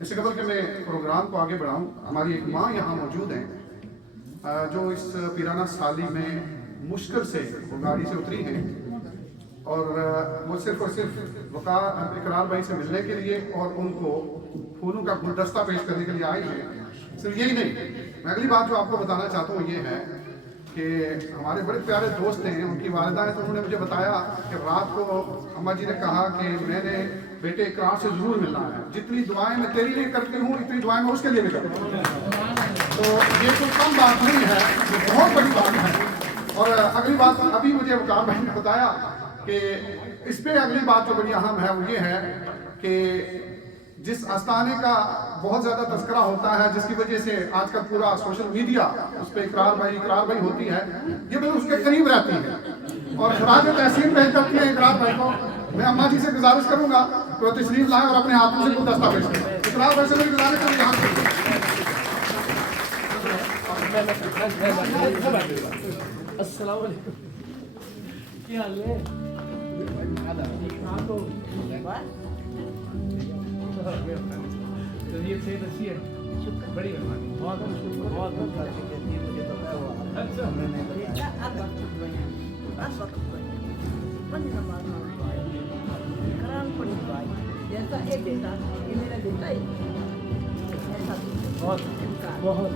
اس سے قبل کہ میں پروگرام کو آگے بڑھاؤں، ہماری ایک ماں یہاں موجود ہیں جو اس پیرانہ سالی میں مشکل سے وہ گاڑی سے اتری ہیں اور وہ صرف اور صرف اقرار بھائی سے ملنے کے لیے اور ان کو پھولوں کا گلدستہ پیش کرنے کے لیے آئی ہیں۔ صرف یہی نہیں، میں اگلی بات جو آپ کو بتانا چاہتا ہوں یہ ہے کہ ہمارے بڑے پیارے دوست ہیں، ان کی والدہ ہیں، تو انہوں نے مجھے بتایا کہ رات کو اماں جی نے کہا کہ میں نے بیٹے اقرار سے ضرور ملنا ہے، جتنی دعائیں میں تیری لیے کرتی ہوں اتنی دعائیں میں اس کے لیے بھی کرتا ہوں۔ تو یہ کوئی کم بات نہیں ہے، یہ بہت بڑی بات ہے۔ اور اگلی بات ابھی مجھے وقار بھائی نے بتایا کہ اس پہ اگلی بات جو بڑی اہم ہے وہ یہ ہے کہ جس آستانے کا بہت زیادہ تذکرہ ہوتا ہے، جس کی وجہ سے آج کل پورا سوشل میڈیا اس پہ اقرار بھائی ہوتی ہے، یہ بالکل اس کے قریب رہتی ہے اور خراج تحسین پیش کرتی ہے اقرار بھائی کو۔ میں اماں جی سے گزارش کروں گا کہ وہ تشریف لائیں اور اپنے ہاتھوں سے گلدستہ پیش کریں۔ اقرار بھائی سے میری گزارش ہے یہاں السلام علیکم، کیا حال ہے؟ طبیعت صحت اچھی ہے؟ بڑی مہربانی، بہت بہت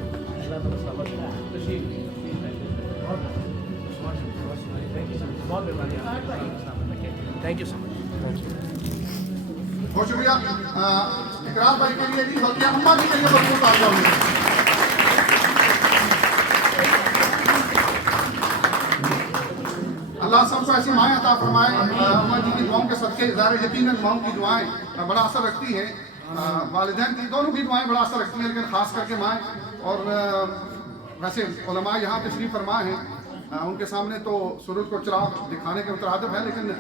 تھینک یو سو مچ۔ بہت شکریہ اقرار بھائی کے لیے بھی، بلکہ اماں جی کے لیے بہت تالیاں ہوئی ہیں۔ اللہ سب کو ایسی مائیں عطا فرمائے۔ اماں جی کی دعاؤں کے صدقے ظاہر یقیناً ماؤں کی دعائیں بڑا اثر رکھتی ہیں، والدین کی دونوں کی دعائیں بڑا اثر رکھتی ہیں، لیکن خاص کر کے مائیں۔ اور ویسے علماء یہاں تشریف فرما ہیں، ان کے سامنے تو سورج کو چراغ دکھانے کے مترادف ہے، لیکن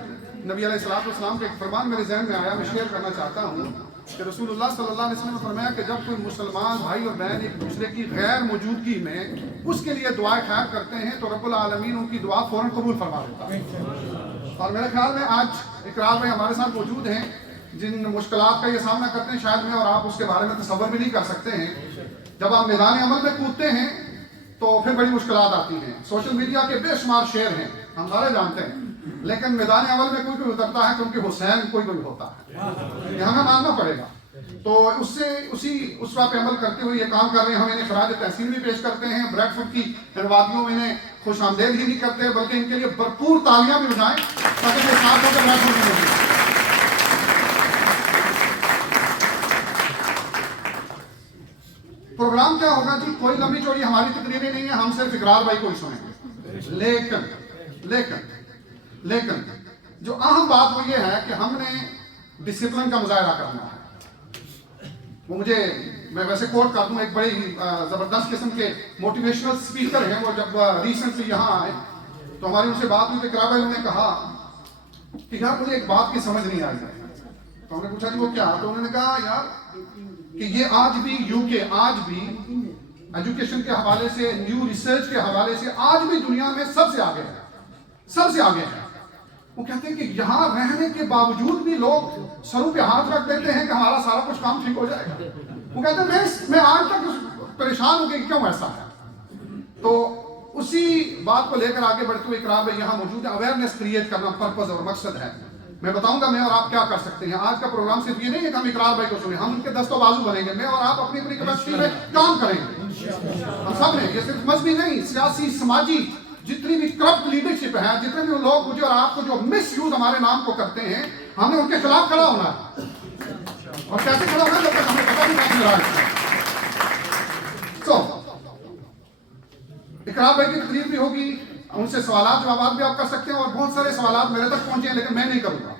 نبی علیہ السلام کے ایک فرمان میرے ذہن میں آیا، میں شیئر کرنا چاہتا ہوں کہ رسول اللہ صلی اللہ علیہ وسلم نے فرمایا کہ جب کوئی مسلمان بھائی اور بہن ایک دوسرے کی غیر موجودگی میں اس کے لیے دعائیں خیر کرتے ہیں تو رب العالمین ان کی دعا فوراً قبول فرما دیتا ہے۔ اور میرے خیال میں آج اقرار میں ہمارے ساتھ موجود ہیں جن مشکلات کا یہ سامنا کرتے ہیں، شاید میں اور آپ اس کے بارے میں تصور بھی نہیں کر سکتے ہیں۔ جب آپ میدان عمل میں کودتے ہیں تو پھر بڑی مشکلات آتی ہیں۔ سوشل میڈیا کے بے شمار شعر ہیں، ہم سارے جانتے ہیں، لیکن میدان عمل میں کوئی اترتا ہے کیونکہ حسین کوئی ہوتا ہے، یہ ہمیں ماننا پڑے گا۔ تو اس اسوا پہ عمل کرتے ہوئے یہ کام کر رہے ہیں، ہم انہیں خراج تحسین بھی پیش کرتے ہیں۔ بریڈ فوڈ کی ان وادیوں میں انہیں خوش آمدید ہی نہیں کرتے بلکہ ان کے لیے بھرپور تالیاں بھی بجائیں تاکہ یہ ساتھ ہو کر بریڈ فوڈ بھی ملے۔ پروگرام کیا ہوگا جی؟ کوئی لمبی چوڑی ہماری تقریریں نہیں ہیں، ہم صرف اقرار بھائی کو ہی سنیں گے، لیکن جو اہم بات وہ یہ ہے کہ ہم نے ڈسپلن کا مظاہرہ کرنا ہے۔ وہ میں ویسے کوٹ کر دوں، ایک بڑے زبردست قسم کے موٹیویشنل سپیکر ہیں، وہ جب ریسنٹلی یہاں آئے تو ہماری ان سے بات ہوئی کہ اقرار بھائی نے کہا کہ یار مجھے ایک بات کی سمجھ نہیں آئی ہے۔ تو ہم نے پوچھا جی وہ کیا؟ تو انہوں نے کہا یار کہ یہ آج بھی UK آج بھی ایجوکیشن کے حوالے سے، نیو ریسرچ کے حوالے سے آج بھی دنیا میں سب سے آگے ہے۔ وہ کہتے ہیں کہ یہاں رہنے کے باوجود بھی لوگ سروں پہ ہاتھ رکھ دیتے ہیں کہ ہمارا سارا کچھ کام ٹھیک ہو جائے گا۔ وہ کہتے ہیں میں آج تک پریشان ہوں کہ کیوں ایسا ہے۔ تو اسی بات کو لے کر آگے بڑھتے ہوئے اقرار بھائی یہاں موجود ہے۔ اویئرنیس کریٹ کرنا پرپز اور مقصد ہے۔ میں بتاؤں گا میں اور آپ کیا کر سکتے ہیں۔ آج کا پروگرام صرف یہ نہیں ہے کہ ہم اقرار بھائی کو سنیں، ہم ان کے دست و بازو بنیں گے، میں اور آپ اپنی کیپیسٹی میں کام کریں گے ہم سب نے۔ یہ صرف مذہبی نہیں، سیاسی، سماجی، جتنی بھی کرپٹ لیڈرشپ ہے، جتنے بھی لوگ مجھے اور آپ کو جو مس یوز ہمارے نام کو کرتے ہیں، ہم نے ان کے خلاف کھڑا ہونا ہے۔ اور کیسے کھڑا ہونا ہے جب تک ہمیں پتہ نہیں کیسے لڑا ہے۔ اقرار بھائی کی تقریر بھی ہوگی، ان سے سوالات جوابات بھی آپ کر سکتے ہیں، اور بہت سارے سوالات میرے تک پہنچے ہیں لیکن میں نہیں کروں گا،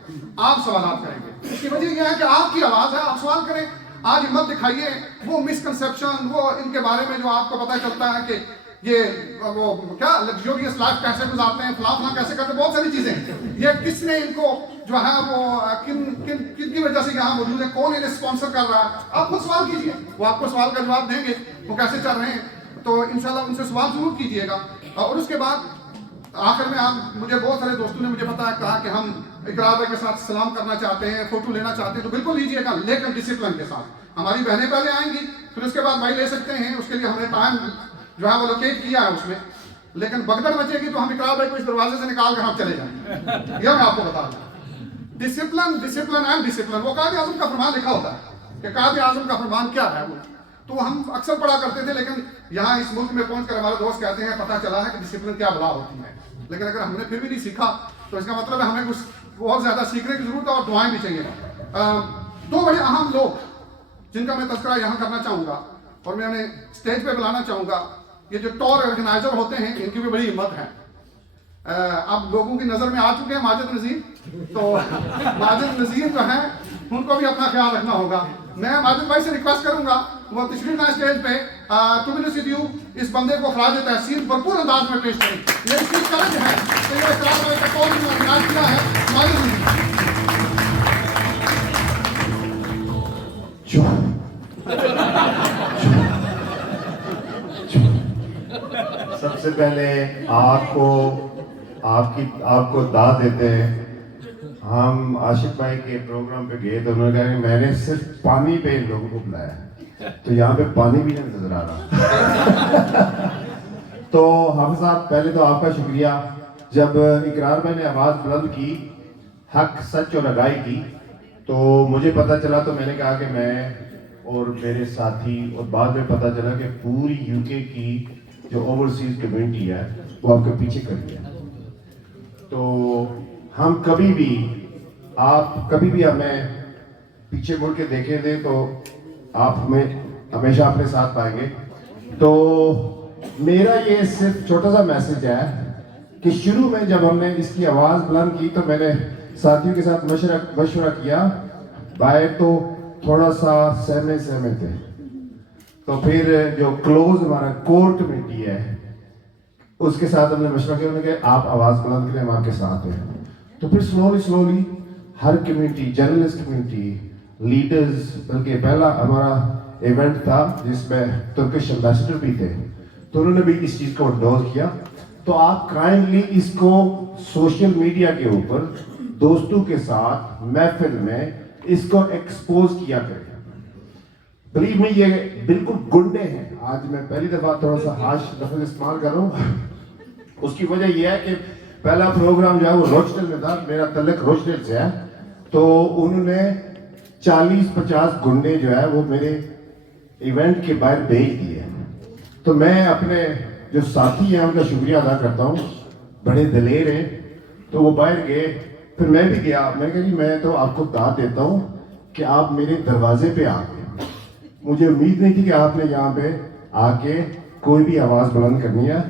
آپ سوالات کریں گے۔ اس کی وجہ یہ ہے کہ آپ کی آواز ہے، آپ سوال کریں، آج ہمت دکھائیے۔ وہ مسکنسیپشن، وہ ان کے بارے میں جو آپ کو پتہ چلتا ہے کہ یہ وہ کیا لگژریس لائف کیسے گزارتے ہیں، فلاں کیسے کرتے ہیں، بہت ساری چیزیں ہیں۔ یہ کس نے ان کو جو ہے وہ کن کی وجہ سے یہاں موجود ہے، کون انہیں اسپانسر کر رہا ہے، آپ خود سوال کیجیے، وہ آپ کو سوال کا جواب دیں گے وہ کیسے چل رہے ہیں۔ تو انشاءاللہ ان سے سوال ضرور کیجیے گا۔ اور اس کے بعد آخر میں آپ مجھے بہت سارے دوستوں نے مجھے پتا کہا کہ ہم اقرار بھائی کے ساتھ سلام کرنا چاہتے ہیں، فوٹو لینا چاہتے ہیں، تو بالکل لیجیے گا، لیکن ڈسپلن کے ساتھ. ہماری بہنیں پہلے آئیں گی، پھر اس کے بعد بھائی لے سکتے ہیں، اس کے لیے ہم نے ٹائم جو ہے وہ لوکیٹ کیا ہے اس میں. لیکن بگدڑ بچے گی تو ہم اقرار بھائی کو اس دروازے سے نکال کر ہم چلے جائیں. یہ میں آپ کو بتا دوں. ڈسپلن اینڈ ڈسپلن، وہ قائد اعظم کا فرمان لکھا ہوتا ہے کہ قائد اعظم کا فرمان کیا ہے وہ تو ہم اکثر پڑھا کرتے تھے، لیکن یہاں اس ملک میں پہنچ کر ہمارے دوست کہتے ہیں پتہ چلا ہے کہ ڈسپلن کیا بلا ہوتی ہے. لیکن اگر ہم نے پھر بھی نہیں سیکھا تو اس کا مطلب ہے ہمیں کچھ بہت زیادہ سیکھنے کی ضرورت ہے، اور دعائیں بھی چاہیے. دو بڑے اہم لوگ جن کا میں تذکرہ یہاں کرنا چاہوں گا اور میں انہیں اسٹیج پہ بلانا چاہوں گا. یہ جو ٹور آرگنائزر ہوتے ہیں ان کی بھی بڑی ہمت ہے. اب لوگوں کی نظر میں آ چکے ہیں ماجد نذیر، تو ماجد نذیر جو ہیں ان کو بھی اپنا خیال رکھنا ہوگا. میں ماجد بھائی سے ریکویسٹ کروں گا وہ تشریف لائیں اسٹیج پہ. To be honest with you, اس بندے کو خراج تحسین بھرپور انداز میں پیش کریں. یہ اس کی چیلنج ہے کہ یہ اقرار بھائی کا ٹور جو آرگنائز کیا ہے ماجد نذیر. سب سے پہلے آپ کو داد دیتے ہیں. ہم عاشق بھائی کے پروگرام پہ گئے تو انہوں نے کہا کہ میں نے صرف پانی پہ ان لوگوں کو بلایا، تو یہاں پہ پانی بھی نہیں نظر آ رہا. تو حافظ صاحب پہلے تو آپ کا شکریہ. جب اقرار بھائی نے آواز بلند کی، حق سچ اور اگائی کی، تو مجھے پتہ چلا، تو میں نے کہا کہ میں اور میرے ساتھی، اور بعد میں پتہ چلا کہ پوری یو کے کی جو اوورسیز کمیونٹی ہے وہ آپ کے پیچھے کھڑی ہے. تو ہم آپ کبھی بھی ہمیں پیچھے مڑ کے دیکھیں تھے تو آپ ہمیں ہمیشہ اپنے ساتھ پائیں گے. تو میرا یہ صرف چھوٹا سا میسج ہے کہ شروع میں جب ہم نے اس کی آواز بلند کی تو میں نے ساتھیوں کے ساتھ مشورہ کیا. بھائی تو تھوڑا سا سہمے تھے، تو پھر جو کلوز ہمارا کور کمیٹی ہے اس کے ساتھ ہم نے مشورہ کیا. انہوں نے کہا آپ آواز بلند کریں، ہم آپ کے ساتھ ہیں. تو پھر سلولی ہر کمیونٹی، جرنلسٹ کمیونٹی، لیڈرز، بلکہ پہلا ہمارا ایونٹ تھا جس میں ترکش امبیسڈر بھی تھے، تو انہوں نے بھی اس چیز کو انڈورس کیا. تو آپ کائنڈلی اس کو سوشل میڈیا کے اوپر دوستوں کے ساتھ محفل میں اس کو ایکسپوز کیا کریں. بلیو میں یہ بالکل گنڈے ہیں. آج میں پہلی دفعہ تھوڑا سا ہارش لفظ استعمال کر رہا ہوں. اس کی وجہ یہ ہے کہ پہلا پروگرام جو ہے وہ روچڈیل میں تھا، میرا تعلق روچڈیل سے ہے. تو انہوں نے 40-50 گنڈے جو ہے وہ میرے ایونٹ کے باہر بھیج دیے. تو میں اپنے جو ساتھی ہیں ان کا شکریہ ادا کرتا ہوں، بڑے دلیر ہیں. تو وہ باہر گئے، پھر میں بھی گیا. میں کہا جی میں تو آپ کو داد دیتا ہوں کہ آپ میرے دروازے پہ آ گئے. مجھے امید نہیں تھی کہ آپ نے یہاں پہ آ کے کوئی بھی آواز بلند کرنی ہے.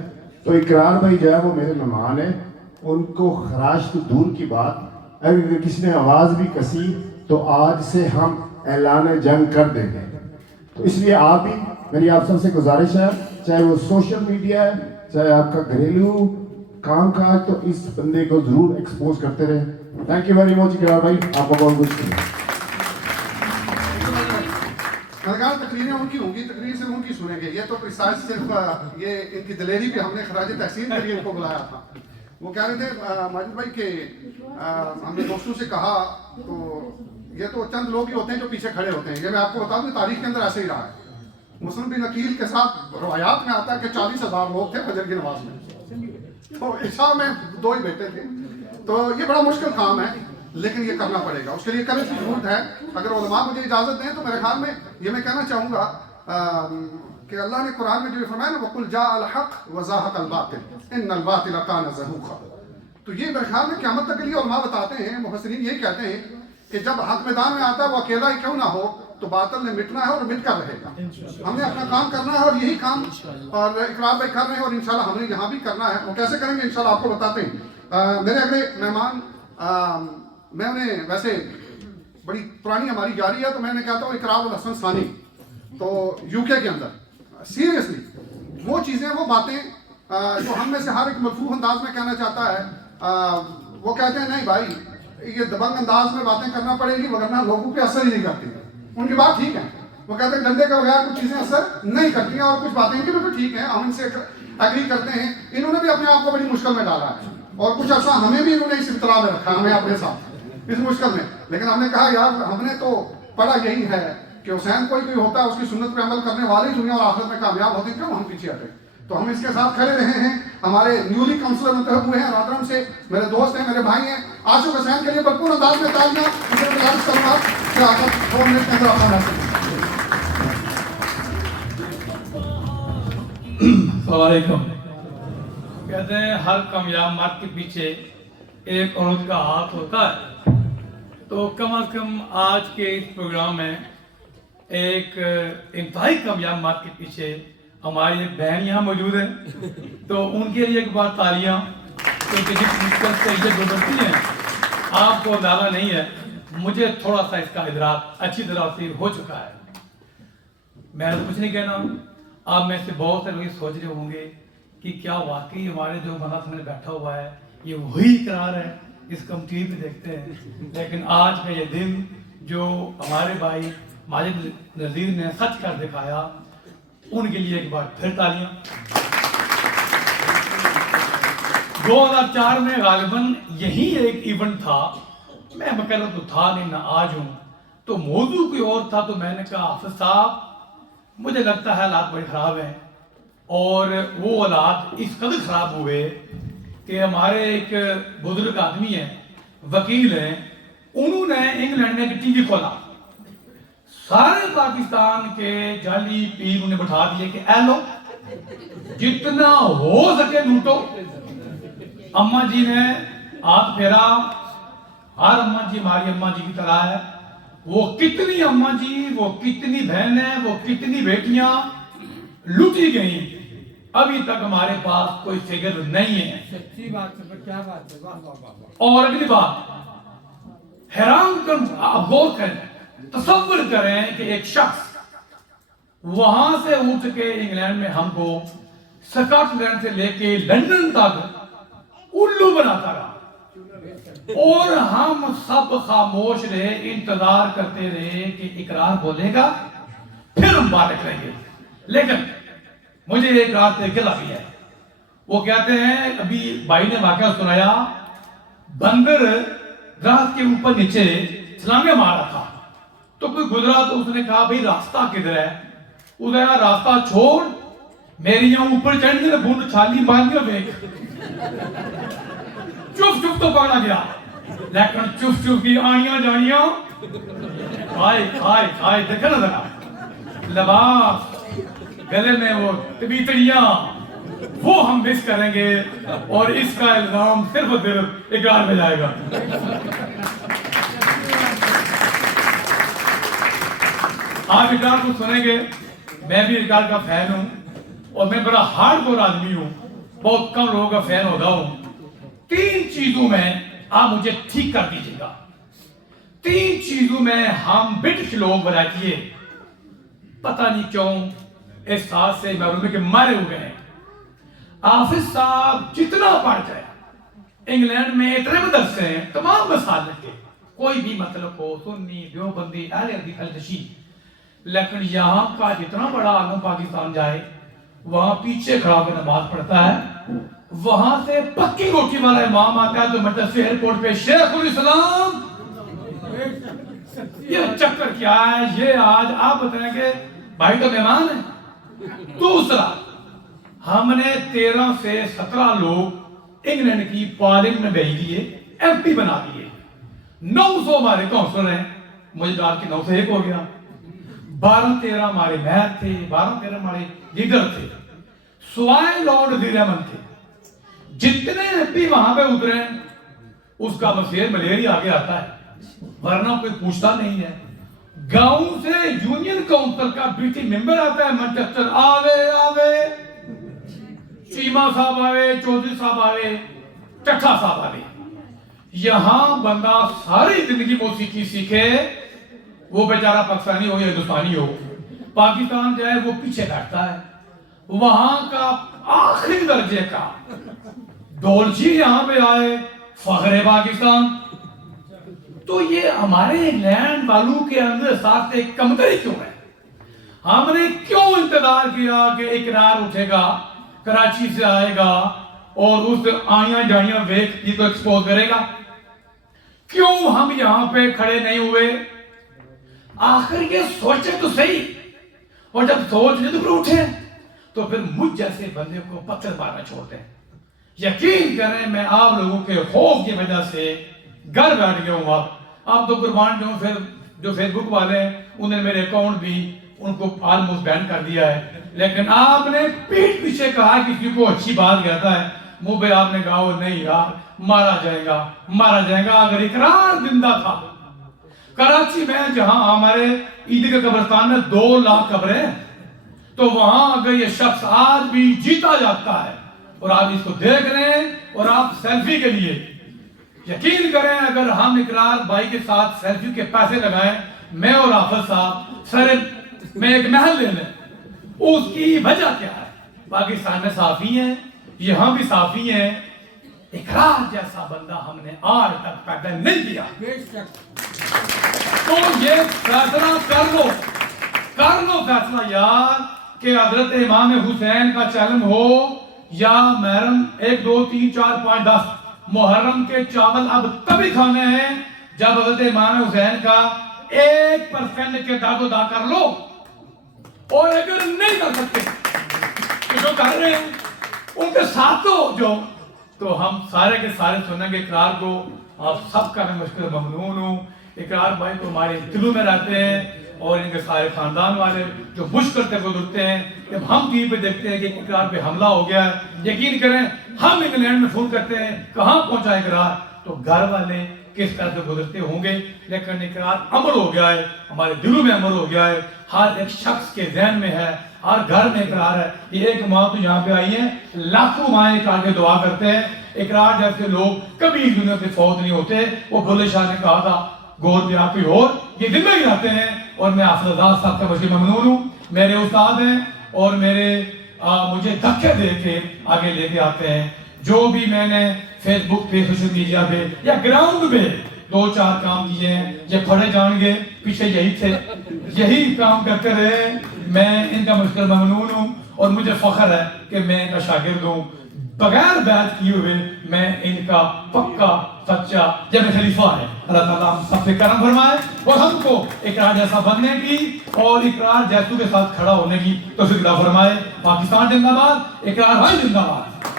تو اقرار بھائی جو ہے وہ میرے مہمان ہیں، ان کو خراش تو دور کی بات، اگر کسی نے آواز بھی کسی تو آج سے ہم اعلان جنگ کر دیں گے. تو اس لیے آپ بھی، میری آپ سب سے گزارش ہے، چاہے وہ سوشل میڈیا ہے چاہے آپ کا گھریلو کام کاج، تو اس بندے کو ضرور ایکسپوز کرتے رہیں. تھینک یو ویری مچ اقرار بھائی، آپ کو بہت کچھ شکریہ. تقریریں ان کی ہوں گی، تقریر سے ان کی سنیں گے. یہ تو پریسائز صرف یہ ان کی دلیری پہ ہم نے خراج تحسین کے لیے ان کو بلایا تھا. وہ کہہ رہے تھے ماجد بھائی کہ ہم نے دوستوں سے کہا، تو یہ تو چند لوگ ہی ہوتے ہیں جو پیچھے کھڑے ہوتے ہیں. یہ میں آپ کو بتا دوں تاریخ کے اندر ایسے ہی رہا ہے. مسلم بن عقیل کے ساتھ روایات میں آتا ہے کہ 40,000 لوگ تھے فجر کی نماز میں، تو عشاء میں 2 ہی بیٹے تھے. تو یہ بڑا مشکل کام ہے، لیکن یہ کرنا پڑے گا. اس کے لیے کرنے کی ضرورت ہے. اگر علماء مجھے اجازت دیں تو میرے خیال میں یہ میں کہنا چاہوں گا کہ اللہ نے قرآن میں جو فرمایا نا وَقُلْ جَاءَ الْحَقُّ وَزَهَقَ الْبَاطِلُ إِنَّ الْبَاطِلَ كَانَ زَهُوقًا. تو یہ میرے خیال میں قیامت تک کے لیے علماء بتاتے ہیں، مفسرین یہی کہتے ہیں کہ جب حق میدان میں آتا ہے وہ اکیلا ہی کیوں نہ ہو تو باطل نے مٹنا ہے اور مٹ کر رہے گا. ہم نے اپنا کام کرنا ہے اور یہی کام اور اقرار بھائی کر رہے ہیں، اور انشاءاللہ ہم نے یہاں بھی کرنا ہے. وہ کیسے کریں گے انشاءاللہ آپ کو بتاتے ہیں. میرے اگلے مہمان، میں انہیں ویسے بڑی پرانی ہماری جاری ہے تو میں نے کہتا ہوں اقرار الحسن ثانی. تو یو کے اندر سیریسلی وہ چیزیں، وہ باتیں جو ہم میں سے ہر ایک ملفوظ انداز میں کہنا چاہتا ہے، وہ کہتے ہیں نہیں بھائی یہ دبنگ انداز میں باتیں کرنا پڑے گی ورنہ لوگوں پہ اثر ہی نہیں کرتی. ان کی بات ٹھیک ہے، وہ کہتے ہیں ڈنڈے کے بغیر کچھ چیزیں اثر نہیں کرتی ہیں، اور کچھ باتیں ہیں کہ بالکل ٹھیک ہیں، ہم ان سے ایگری کرتے ہیں. انہوں نے بھی اپنے آپ کو بڑی مشکل میں ڈالا ہے، اور کچھ عرصہ ہمیں بھی انہوں نے اس ابتلا میں رکھا، ہمیں اپنے ساتھ اس مشکل میں. لیکن ہم نے کہا یار ہم نے تو پڑھا یہی ہے کہ حسین کوئی ہوتا ہے، اس کی سنت پہ عمل کرنے والے دنیا اور آخرت میں کامیاب ہوتے ہیں، کیوں ہم پیچھے ہٹے. تو ہم اس کے ساتھ کھڑے رہے ہیں. ہمارے نیولی کاؤنسلر منتخب ہوئے ہیں راترم سے، میرے دوست ہیں، میرے بھائی ہیں. عاشق حسین کے لیے بھرپور انداز میں تالیاں. مجھے گزارش کروں گا کہ آپ 2 منٹ کے اندر اپنا میسج. السلام علیکم. کہتے ہیں ہر کامیاب مرد کے پیچھے ایک عورت کا ہاتھ ہوتا ہے، تو کم از کم آج کے اس پروگرام میں ایک انتہائی کامیاب مرد کے پیچھے ہماری ایک بہن یہاں موجود ہے، تو ان کے لیے ایک بار تالیاں، کیونکہ جس مشکل سے یہ گزرتی ہیں آپ کو اندازہ نہیں ہے. مجھے تھوڑا سا اس کا ادراک اچھی طرح سے ہو چکا ہے. میں کچھ نہیں کہنا. آپ میں سے بہت سے لوگ سوچ رہے ہوں گے کہ کیا واقعی ہمارے جو بندہ سامنے بیٹھا ہوا ہے یہ وہی اقرار ہے، اس کو ہم ٹی وی پہ دیکھتے ہیں. لیکن آج کا یہ دن جو ہمارے بھائی ماجد نذیر نے سچ کر دکھایا، ان کے لیے ایک بار پھر تالیاں. 2004 میں غالباً یہی ایک ایونٹ تھا، میں مقرر تو تھا نہیں، نہ آج ہوں، تو موضوع کوئی اور تھا. تو میں نے کہا حافظ صاحب مجھے لگتا ہے حالات بڑے خراب ہیں، اور وہ حالات اس قدر خراب ہوئے کہ ہمارے ایک بزرگ آدمی ہیں، وکیل ہیں، انہوں نے انگلینڈ میں ایک ٹی وی کھولا، سارے پاکستان کے جعلی پیر انہیں بٹھا دیے کہ اے لو جتنا ہو سکے لوٹو. اماں جی نے ہاتھ پھیرا، ہر اماں جی ہماری اماں جی کی طرح ہے. وہ کتنی اماں جی، وہ کتنی بہنیں، وہ کتنی بیٹیاں لوٹی گئیں، ابھی تک ہمارے پاس کوئی فگر نہیں ہے. سچی بات ہے، کیا بات ہے، واہ واہ واہ واہ. اور اگلی بات حیران کن، آپ غور کریں، تصور کریں کہ ایک شخص وہاں سے اٹھ کے انگلینڈ میں ہم کو سکاٹ لینڈ سے لے کے لندن تک الو بناتا رہا، اور ہم سب خاموش رہے، انتظار کرتے رہے کہ اقرار بولے گا پھر ہم بات کریں گے. لیکن مجھے ایک رات گلا بھی ہے. وہ کہتے ہیں، ابھی بھائی نے واقعہ سنایا، بندر درخت کے اوپر نیچے چھلانگے مارا تھا، تو کوئی گزرا تو اس نے کہا بھئی راستہ کدھر ہے؟ اس نے کہا راستہ چھوڑ، میری یہاں اوپر چڑھنے نے بھونڈ چھالی باندھ دیا بیک. چپ چپ تو پکڑا گیا، لیکن چپ چپ کی آنیاں جانیاں کھائے کھائے کھائے. دیکھا نا ذرا لباس، گلے میں وہ طبیعتڑیاں، وہ ہم مس کریں گے، اور اس کا الزام صرف اور صرف اقرار میں جائے گا. آپ اقرار کو سنیں گے. میں بھی اقرار کا فین ہوں، اور میں بڑا ہارڈ کور آدمی ہوں، بہت کم لوگوں کا فین ہوتا ہوں. 3 چیزوں میں آپ مجھے ٹھیک کر دیجیے گا. 3 چیزوں میں ہم برٹش لوگ ورائٹی ہے، پتہ نہیں کیوں اس ساتھ سے محرومی کے مارے ہوئے ہیں. حافظ صاحب جتنا پڑھ جائے، انگلینڈ میں اتنے مدرسے ہیں تمام مسالک کے، کوئی بھی مطلب ہو، سنی، دیوبندی، اہل حدیث، الشیعہ، لیکن یہاں کا جتنا بڑا عالم پاکستان جائے وہاں پیچھے کھڑا ہو کے نماز پڑھتا ہے. وہاں سے پکی روٹی والا امام آتا ہے تو مدرسے ایئرپورٹ پہ شیخ الاسلام. یہ چکر کیا ہے یہ؟ آج آپ بتائیں کہ بھائی تو مہمان ہے. دوسرا، ہم نے 13 سے 17 لوگ انگلینڈ کی پارلیمنٹ میں بھیج دیے، ایم پی بنا دیے. 900 ہمارے کونسلر ہیں، مجھے ڈال کے 9 سے 1 ہو گیا. 12-13 ہمارے میئر تھے، 12-13 ہمارے لیڈر تھے، سوائے لارڈ وزیر احمد تھے. جتنے ایم پی وہاں پہ اترے اس کا مسئلہ ملیریا آگے آتا ہے، ورنہ کوئی پوچھتا نہیں ہے. گاؤں سے یونین کاؤنسل کا بیٹی ممبر آتا ہے مانچسٹر، آوے آوے، چیمہ صاحب آوے، چودھری صاحب آوے، چٹھا صاحب آوے. یہاں بندہ ساری زندگی موسیقی سیکھے، وہ بیچارہ پاکستانی ہو یا ہندوستانی ہو، پاکستان جائے وہ پیچھے بیٹھتا ہے. وہاں کا آخری درجے کا ڈولچی یہاں پہ آئے، فخر پاکستان. تو یہ ہمارے انگلینڈ والوں کے اندر ساتھ ایک کمتری کیوں ہے؟ ہم نے کیوں انتظار کیا کہ اقرار اٹھے گا کراچی سے آئے گا اور اس آئیاں جائیاں ویک کو ایکسپوز کرے گا؟ کیوں ہم یہاں پہ کھڑے نہیں ہوئے؟ آخر یہ سوچے تو صحیح، اور جب سوچ لے تو پھر اٹھے، تو پھر مجھ جیسے بندے کو پتھر مارنا چھوڑتے ہیں۔ یقین کریں میں آپ لوگوں کے خوف کی وجہ سے گھر بیٹھ گیا ہوں۔ آپ تو قربان جو پھر جو فیس بک والے ہیں انہوں نے میرے اکاؤنٹ بھی ان کو آلموسٹ بین کر دیا ہے، لیکن آپ نے پیٹ پیچھے کہا کسی کو اچھی بات کہتا ہے، منہ پہ آپ نے کہا وہ نہیں یار مارا جائے گا مارا جائے گا۔ اگر اقرار زندہ تھا کراچی میں جہاں ہمارے عید کے قبرستان میں 2 لاکھ قبریں ہیں، تو وہاں اگر یہ شخص آج بھی جیتا جاتا ہے اور آپ اس کو دیکھ رہے ہیں اور آپ سیلفی کے لیے، یقین کریں اگر ہم اقرار بھائی کے ساتھ سیلفی کے پیسے لگائیں، میں اور حافظ صاحب سر میں ایک محل لے لیں، اس کی وجہ کیا ہے؟ پاکستان میں صحافی ہیں، یہاں بھی صحافی ہیں، اقرار جیسا بندہ ہم نے آج تک پیدا نہیں کیا۔ تو یہ فیصلہ کر لو فیصلہ یار کہ حضرت امام حسین کا چلن ہو یا محرم 1 2 3 4 5 10 محرم کے چاول اب تبھی کھانے ہیں جب حضرت امام حسین کا 1% کے داد و دا کر لو، اور اگر نہیں کر سکتے تو جو کر رہے ہیں ان کے ساتھ تو ہم سارے کے سارے سنیں گے اقرار کو۔ آپ سب کا میں مشکل ممنون ہوں، اقرار بھائی تو ہمارے دلوں میں رہتے ہیں، اور ان کے سارے خاندان والے جو مشکل سے گزرتے ہیں، جب ہم ٹی وی پہ دیکھتے ہیں کہ اقرار پہ حملہ ہو گیا ہے، یقین کریں ہم انگلینڈ میں فون کرتے ہیں کہاں پہنچا اقرار، تو گھر والے کس طرح سے گزرتے ہوں گے، لیکن اقرار عمل ہو گیا ہے، ہمارے دلوں میں عمل ہو گیا ہے، ہر ایک شخص کے ذہن میں ہے، ہر گھر میں اقرار ہے۔ یہ ایک ماں تو یہاں پہ آئی ہیں، لاکھوں مائیں اقرار کے دعا کرتے ہیں۔ اقرار جیسے لوگ کبھی دنیا سے فوت نہیں ہوتے، وہ بھلے شاہ نے کہا تھا گور پہ آپ اور یہ زندہ ہی رہتے ہیں، اور میں حافظ آزاد صاحب کا بڑی ممنون ہوں، میرے استاد ہیں اور مجھے دھکے دے کے آگے لے کے آتے ہیں۔ جو بھی میں نے فیس بک پہ سوشل میڈیا پہ یا گراؤنڈ پہ 2-4 کام کیے ہیں، یہ پڑھے جان گے پیچھے یہی تھے، یہی کام کرتے رہے، میں ان کا مشکل ممنون ہوں، اور مجھے فخر ہے کہ میں ان کا شاگرد ہوں۔ بغیر بیعت کیے ہوئے میں ان کا پکا سچا جب خلیفہ ہے۔ اللہ تعالیٰ ہم سب سے کرم فرمائے اور ہم کو اقرار جیسا بننے کی اور اقرار جیسوں کے ساتھ کھڑا ہونے کی توفیق عطا فرمائے۔ پاکستان زندہ باد، اقرار بھائی زندہ باد۔